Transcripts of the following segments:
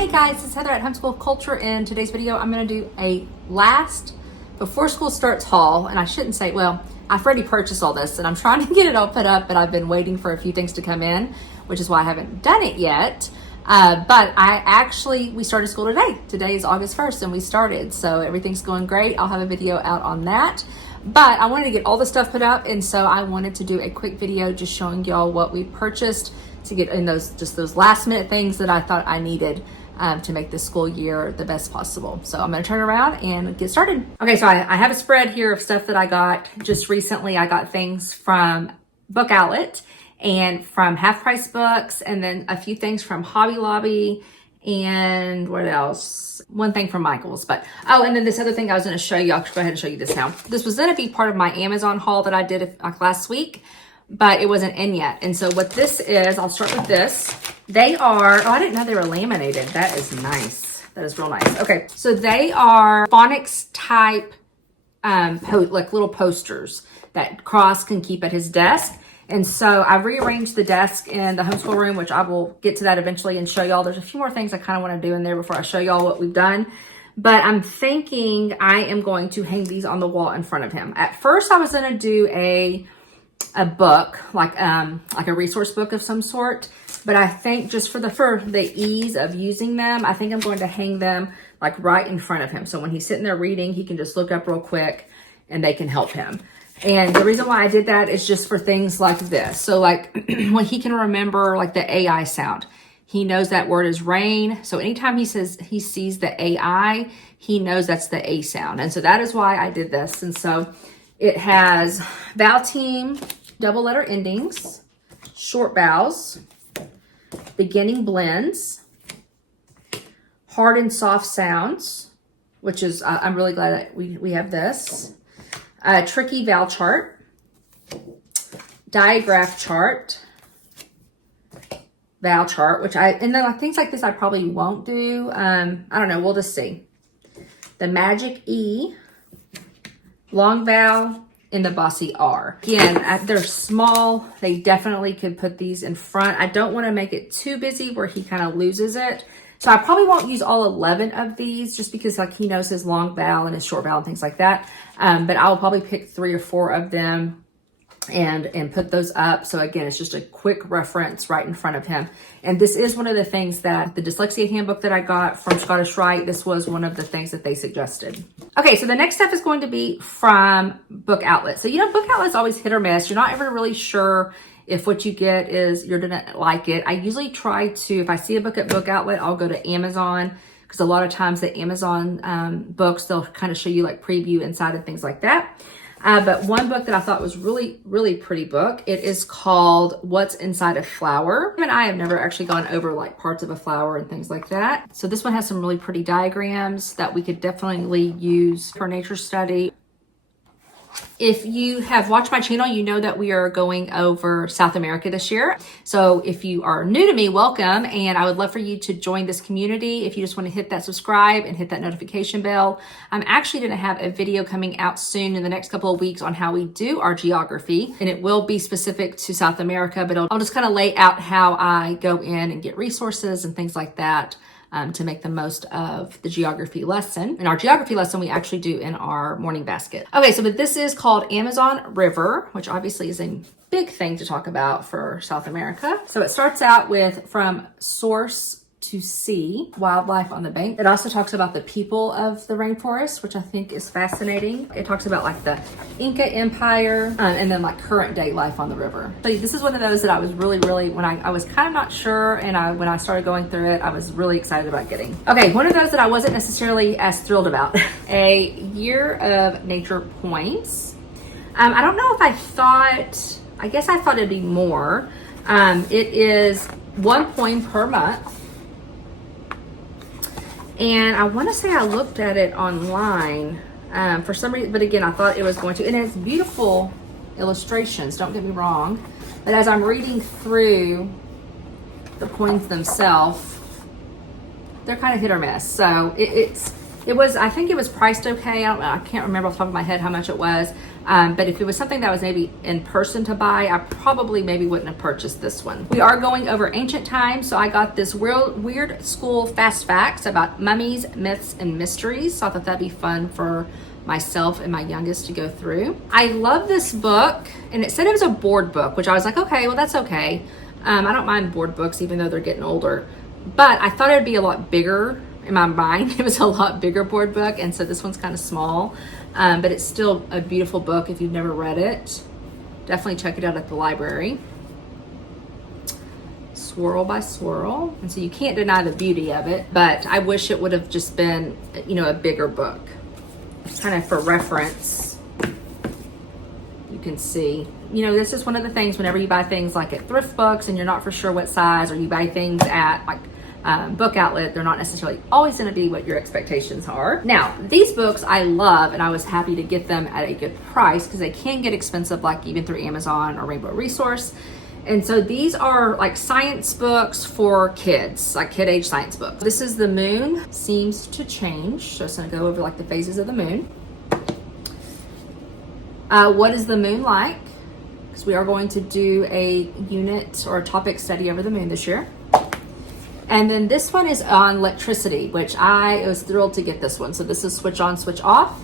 Hey guys, it's Heather at Homeschool Culture. In today's video, I'm going to do a last before school starts haul. And I shouldn't say, well, I've already purchased all this and I'm trying to get it all put up, but I've been waiting for a few things to come in, which is why I haven't done it yet. But we started school today. Today is August 1st and we started. So everything's going great. I'll have a video out on that. But I wanted to get all the stuff put up. And so I wanted to do a quick video just showing y'all what we purchased to get in those last minute things that I thought I needed to make this school year the best possible. So I'm gonna turn around and get started. Okay, so I have a spread here of stuff that I got just recently. I got things from Book Outlet and from Half Price Books, and then a few things from Hobby Lobby, and what else? One thing from Michael's, and then this other thing I was gonna show you. I'll go ahead and show you this now. This was gonna be part of my Amazon haul that I did last week, but it wasn't in yet. And so what this is, I'll start with this. They are, I didn't know they were laminated. That is nice. That is real nice. Okay, so they are Phonics type, like little posters that Cross can keep at his desk. And so I rearranged the desk in the homeschool room, which I will get to that eventually and show y'all. There's a few more things I kind of want to do in there before I show y'all what we've done. But I'm thinking I am going to hang these on the wall in front of him. At first I was going to do a book, like a resource book of some sort. But I think just for the ease of using them, I think I'm going to hang them like right in front of him. So when he's sitting there reading, he can just look up real quick and they can help him. And the reason why I did that is just for things like this. So like when he can remember like the AI sound, he knows that word is rain. So anytime he sees the AI, he knows that's the A sound. And so that is why I did this. And so it has vowel team, double letter endings, short vowels, beginning blends, hard and soft sounds, which is, I'm really glad that we have this, tricky vowel chart, digraph chart, vowel chart, and then things like this I probably won't do. I don't know, we'll just see. The magic E, long vowel, in the bossy R. Again, they're small. They definitely could put these in front. I don't want to make it too busy where he kind of loses it. So I probably won't use all 11 of these just because like he knows his long vowel and his short vowel and things like that. But I'll probably pick 3 or 4 of them and put those up. So again, it's just a quick reference right in front of him. And this is one of the things that the dyslexia handbook that I got from Scottish Rite, this was one of the things that they suggested. Okay, so the next step is going to be from Book Outlet. So, Book Outlet's always hit or miss. You're not ever really sure if what you get is you're gonna like it. I usually try to, if I see a book at Book Outlet, I'll go to Amazon, because a lot of times the Amazon books, they'll kind of show you like preview inside and things like that. But one book that I thought was really, really pretty book, it is called What's Inside a Flower. And I have never actually gone over like parts of a flower and things like that. So this one has some really pretty diagrams that we could definitely use for nature study. If you have watched my channel, you know that we are going over South America this year. So if you are new to me, welcome. And I would love for you to join this community. If you just want to hit that subscribe and hit that notification bell. I'm actually going to have a video coming out soon in the next couple of weeks on how we do our geography. And it will be specific to South America, but I'll just kind of lay out how I go in and get resources and things like that. To make the most of the geography lesson. And our geography lesson we actually do in our morning basket. Okay, but this is called Amazon River, which obviously is a big thing to talk about for South America. So it starts out with from source to sea, wildlife on the bank. It also talks about the people of the rainforest, which I think is fascinating. It talks about like the Inca Empire and then like current day life on the river. So this is one of those that I was really, when I was kind of not sure, and when I started going through it, I was really excited about getting. Okay, one of those that I wasn't necessarily as thrilled about. A year of nature points. I don't know if I guess I thought it'd be more. It is 1 point per month. And I want to say I looked at it online for some reason, but again, I thought it was going to, and it has beautiful illustrations, don't get me wrong. But as I'm reading through the points themselves, they're kind of hit or miss. So it's I think it was priced okay. I can't remember off the top of my head how much it was. But if it was something that was maybe in person to buy, I probably maybe wouldn't have purchased this one. We are going over ancient times, so I got this weird school fast facts about mummies, myths, and mysteries. So I thought that'd be fun for myself and my youngest to go through. I love this book, and it said it was a board book, which I was like, okay, well that's okay. I don't mind board books even though they're getting older, but I thought it'd be a lot bigger. In my mind, it was a lot bigger board book, and so this one's kind of small, but it's still a beautiful book. If you've never read it, definitely check it out at the library. Swirl by swirl, and so you can't deny the beauty of it, but I wish it would have just been, you know, a bigger book. Kind of for reference, you can see, you know, this is one of the things whenever you buy things like at Thrift Books and you're not for sure what size, or you buy things at like book outlet, they're not necessarily always going to be what your expectations are. Now, these books I love, and I was happy to get them at a good price because they can get expensive, like even through Amazon or Rainbow Resource. And so these are like science books for kids, like kid age science books. This is The Moon Seems to Change. So it's going to go over like the phases of the moon. What is the moon like? Because we are going to do a unit or a topic study over the moon this year. And then this one is on electricity, which I was thrilled to get this one. So this is switch on, switch off.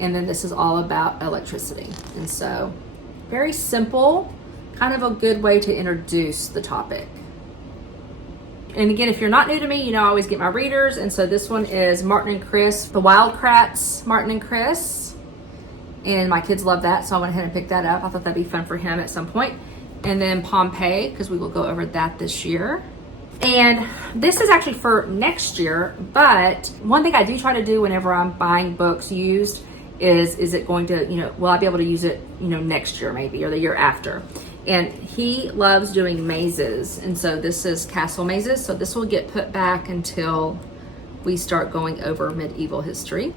And then this is all about electricity. And so very simple, kind of a good way to introduce the topic. And again, if you're not new to me, you know I always get my readers. And so this one is Martin and Chris, the Wildcrats, Martin and Chris. And my kids love that, so I went ahead and picked that up. I thought that'd be fun for him at some point. And then Pompeii, because we will go over that this year. And this is actually for next year, but one thing I do try to do whenever I'm buying books used is it going to, you know, will I be able to use it, you know, next year maybe, or the year after? And he loves doing mazes, and so this is castle mazes, so this will get put back until we start going over medieval history.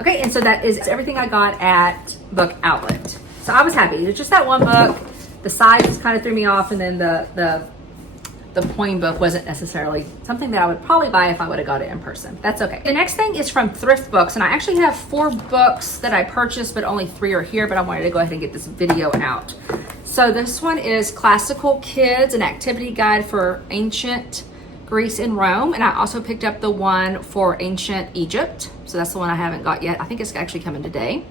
Okay, and so that is everything I got at Book Outlet. So I was happy. It's just that one book. The size just kind of threw me off, and then the Poem book wasn't necessarily something that I would probably buy if I would have got it in person. That's okay. The next thing is from Thrift Books, and I actually have 4 books that I purchased, but only 3 are here, but I wanted to go ahead and get this video out. So this one is Classical Kids, an activity guide for ancient Greece and Rome, and I also picked up the one for ancient Egypt. So that's the one I haven't got yet. I think it's actually coming today.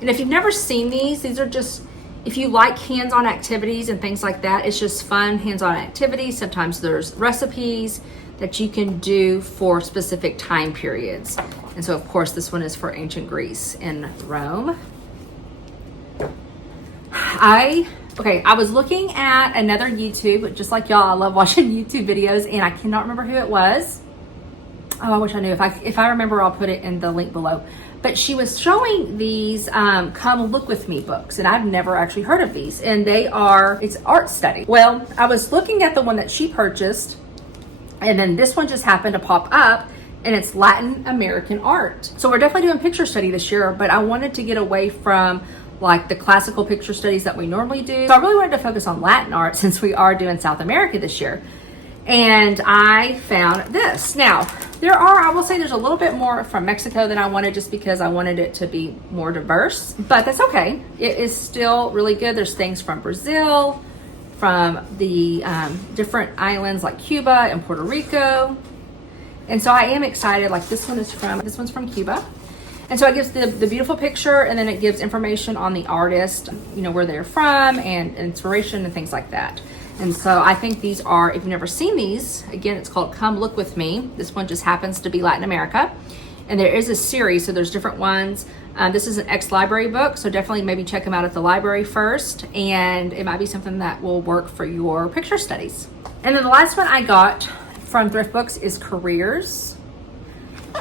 And if you've never seen these are just, if you like hands-on activities and things like that, it's just fun hands-on activities. Sometimes there's recipes that you can do for specific time periods. And so of course this one is for ancient Greece and Rome. I was looking at another YouTube, just like y'all, I love watching YouTube videos, and I cannot remember who it was. Oh, I wish I knew. If I remember, I'll put it in the link below. But she was showing these Come Look With Me books, and I've never actually heard of these. And it's art study. Well, I was looking at the one that she purchased, and then this one just happened to pop up, and it's Latin American art. So we're definitely doing picture study this year, but I wanted to get away from like the classical picture studies that we normally do. So I really wanted to focus on Latin art since we are doing South America this year. And I found this. Now, I will say there's a little bit more from Mexico than I wanted, just because I wanted it to be more diverse, but that's okay. It is still really good. There's things from Brazil, from the different islands like Cuba and Puerto Rico. And so I am excited. Like this one's from Cuba. And so it gives the beautiful picture, and then it gives information on the artist, you know, where they're from and inspiration and things like that. And so I think these are, if you've never seen these, again, it's called Come Look With Me. This one just happens to be Latin America. And there is a series, so there's different ones. This is an ex-library book, so definitely maybe check them out at the library first. And it might be something that will work for your picture studies. And then the last one I got from Thrift Books is Careers.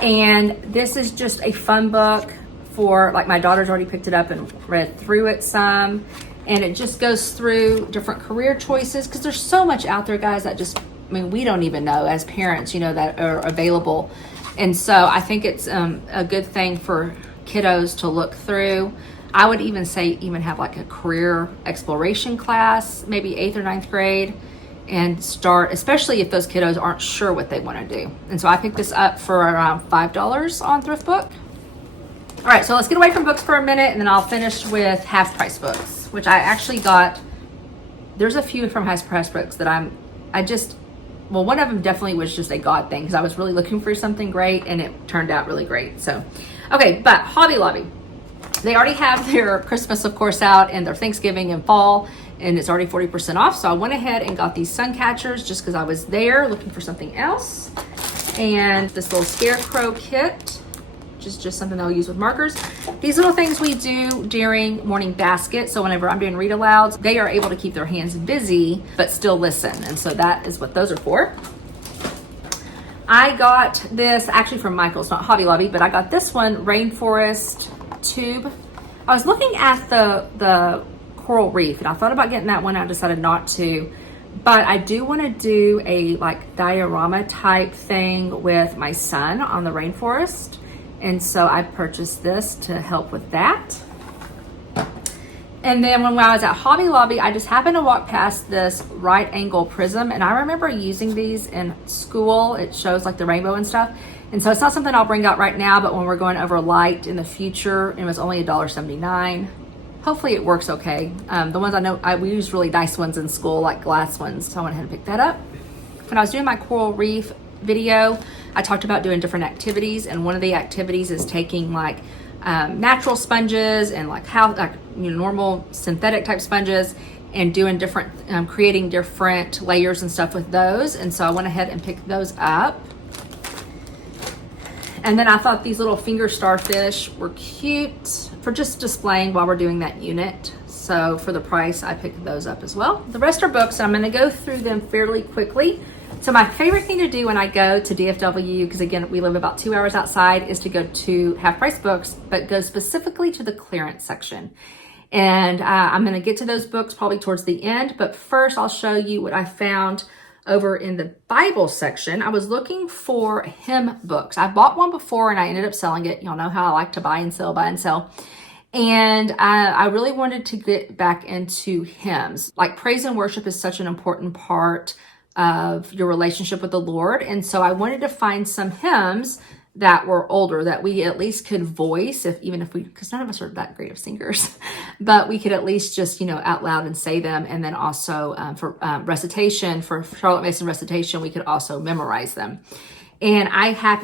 And this is just a fun book for, like, my daughter's already picked it up and read through it some. And it just goes through different career choices, because there's so much out there, guys, that just, I mean, we don't even know as parents, you know, that are available. And so I think it's a good thing for kiddos to look through. I would even say have like a career exploration class, maybe 8th or 9th grade. and start, especially if those kiddos aren't sure what they want to do. And so I picked this up for around $5 on Thrift Book. All right, so let's get away from books for a minute, and then I'll finish with half price books, which I actually got. There's a few from half price books that well, one of them definitely was just a God thing, because I was really looking for something great and it turned out really great. So, okay, but Hobby Lobby, they already have their Christmas, of course, out, and their Thanksgiving and fall, and it's already 40% off. So I went ahead and got these sun catchers just because I was there looking for something else. And this little scarecrow kit, which is just something I'll use with markers. These little things we do during morning basket. So whenever I'm doing read alouds, they are able to keep their hands busy, but still listen. And so that is what those are for. I got this actually from Michael's, not Hobby Lobby, but I got this one, Rainforest Tube. I was looking at the coral reef, and I thought about getting that one. I decided not to, but I do want to do a like diorama type thing with my son on the rainforest. And so I purchased this to help with that. And then when I was at Hobby Lobby, I just happened to walk past this right angle prism, and I remember using these in school. It shows like the rainbow and stuff. And so it's not something I'll bring out right now, but when we're going over light in the future, it was only $1.79. Hopefully it works okay. The ones I know, we use really nice ones in school, like glass ones. So I went ahead and picked that up. When I was doing my coral reef video, I talked about doing different activities, and one of the activities is taking like natural sponges and like normal synthetic type sponges, and doing different, creating different layers and stuff with those. And so I went ahead and picked those up. And then I thought these little finger starfish were cute for just displaying while we're doing that unit. So for the price, I picked those up as well. The rest are books, and I'm going to go through them fairly quickly. So my favorite thing to do when I go to DFW, because again, we live about 2 hours outside, is to go to half price books, but go specifically to the clearance section. And I'm going to get to those books probably towards the end, but first I'll show you what I found over in the Bible section. I was looking for hymn books. I bought one before and I ended up selling it. Y'all know how I like to buy and sell. And I really wanted to get back into hymns. Like praise and worship is such an important part of your relationship with the Lord. And so I wanted to find some hymns that were older that we at least could voice, even if because none of us are that great of singers, but we could at least just, out loud and say them. And then also for recitation, for Charlotte Mason recitation, we could also memorize them. And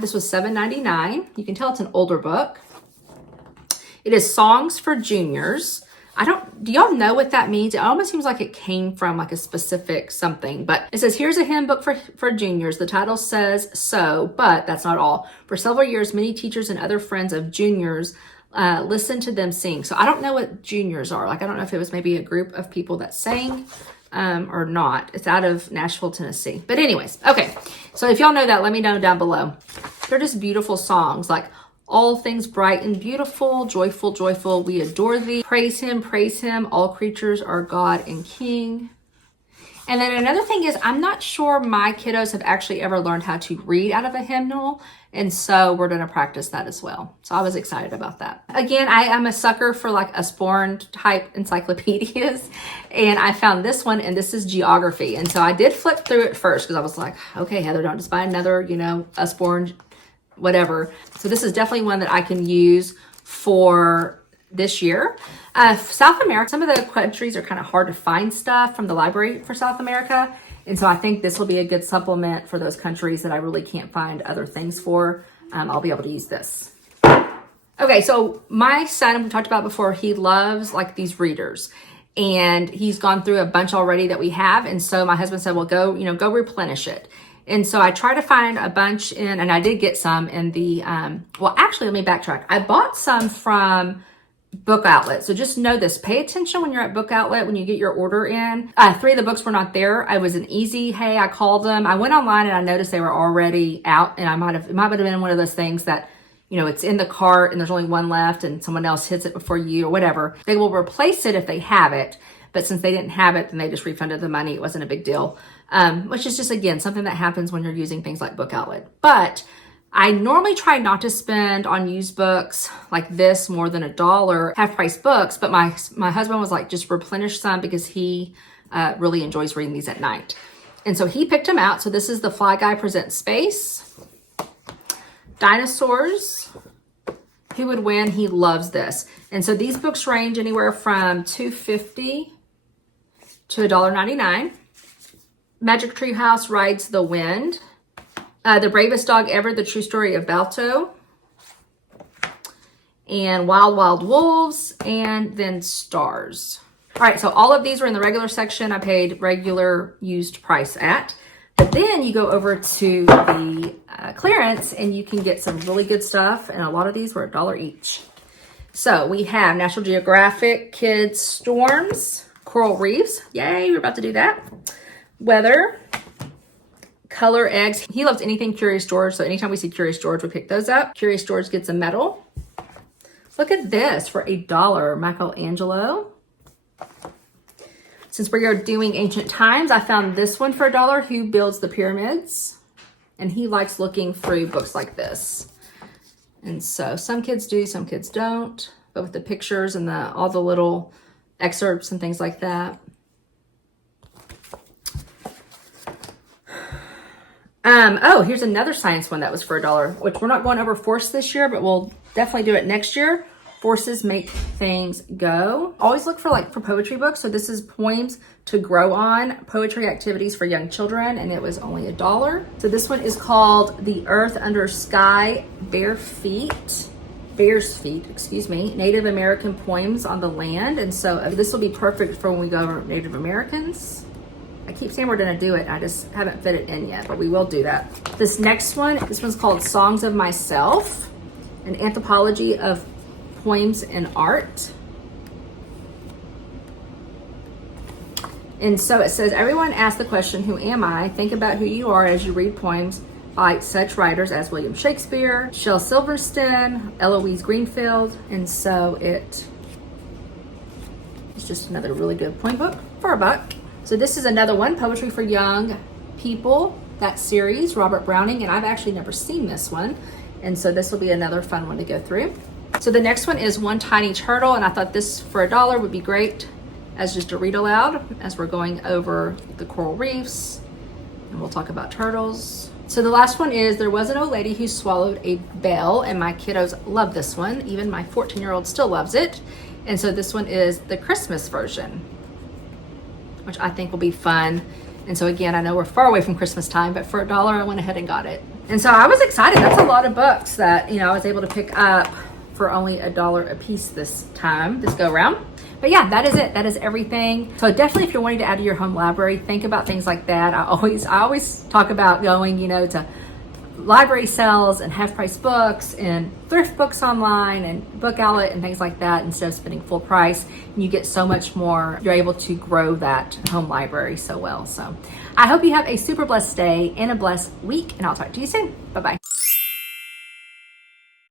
this was $7.99. You can tell it's an older book. It is Songs for Juniors. Do y'all know what that means? It almost seems like it came from like a specific something, but it says, here's a hymn book for juniors. The title says so, but that's not all. For several years, many teachers and other friends of juniors listened to them sing. So I don't know what juniors are. Like, I don't know if it was maybe a group of people that sang or not. It's out of Nashville, Tennessee. But anyways, okay. So if y'all know that, let me know down below. They're just beautiful songs, like all things bright and beautiful, joyful, joyful, we adore thee. Praise him, all creatures are God and King. And then another thing is, I'm not sure my kiddos have actually ever learned how to read out of a hymnal. And so we're going to practice that as well. So I was excited about that. Again, I am a sucker for like Usborne type encyclopedias. And I found this one, and this is geography. And so I did flip through it first because I was like, okay, Heather, don't just buy another, Usborne whatever. So this is definitely one that I can use for this year. South America, some of the countries are kind of hard to find stuff from the library for South America. And so I think this will be a good supplement for those countries that I really can't find other things for. I'll be able to use this. Okay, so my son, we talked about before, he loves like these readers. And he's gone through a bunch already that we have. And so my husband said, well, go replenish it. And so I tried to find a bunch and I did get some in the, actually, let me backtrack. I bought some from Book Outlet. So just know this, pay attention when you're at Book Outlet, when you get your order in. 3 of the books were not there. I was an easy, hey, I called them. I went online and I noticed they were already out, and it might have been one of those things that, it's in the cart and there's only one left and someone else hits it before you or whatever. They will replace it if they have it. But since they didn't have it, then they just refunded the money. It wasn't a big deal. Which is just, again, something that happens when you're using things like Book Outlet. But I normally try not to spend on used books like this more than $1, half-price books. But my husband was like, just replenish some because he really enjoys reading these at night. And so he picked them out. So this is the Fly Guy Presents Space. Dinosaurs. Who Would Win? He loves this. And so these books range anywhere from $2.50 to $1.99. Magic Tree House Rides the Wind. The Bravest Dog Ever, The True Story of Balto. And Wild Wild Wolves, and then Stars. All right, so all of these were in the regular section. I paid regular used price at. But then you go over to the clearance and you can get some really good stuff. And a lot of these were $1 each. So we have National Geographic Kids Storms, Coral Reefs. Yay, we're about to do that. Weather, Color Eggs. He loves anything Curious George. So anytime we see Curious George, we pick those up. Curious George gets a medal. Look at this for $1, Michelangelo. Since we are doing ancient times, I found this one for $1, Who Builds the Pyramids? And he likes looking through books like this. And so some kids do, some kids don't. But with the pictures and all the little excerpts and things like that. Oh, here's another science one that was for $1, which we're not going over force this year, but we'll definitely do it next year. Forces Make Things Go. Always look for poetry books. So this is Poems to Grow On, Poetry Activities for Young Children, and it was only $1. So this one is called The Earth Under Sky, Bear's Feet, excuse me, Native American Poems on the Land. And so this will be perfect for when we go over Native Americans. I keep saying we're gonna do it. I just haven't fit it in yet, but we will do that. This next one, this one's called Songs of Myself, an anthology of poems and art. And so it says, everyone asks the question, who am I? Think about who you are as you read poems by such writers as William Shakespeare, Shel Silverstein, Eloise Greenfield. And so it's just another really good poem book for $1. So this is another one, Poetry for Young People, that series, Robert Browning, and I've actually never seen this one. And so this will be another fun one to go through. So the next one is One Tiny Turtle, and I thought this for $1 would be great as just a read aloud as we're going over the coral reefs, and we'll talk about turtles. So the last one is There Was an Old Lady Who Swallowed a Bell, and my kiddos love this one. Even my 14-year-old still loves it. And so this one is the Christmas version, which I think will be fun. And so again, I know we're far away from Christmas time, but for $1, I went ahead and got it. And so I was excited. That's a lot of books that, I was able to pick up for only $1 a piece this go around. But yeah, that is it. That is everything. So definitely if you're wanting to add to your home library, think about things like that. I always talk about going, to library sales and half price books and thrift books online and book outlet and things like that instead of spending full price. And you get so much more. You're able to grow that home library so well. So I hope you have a super blessed day and a blessed week, and I'll talk to you soon. Bye-bye.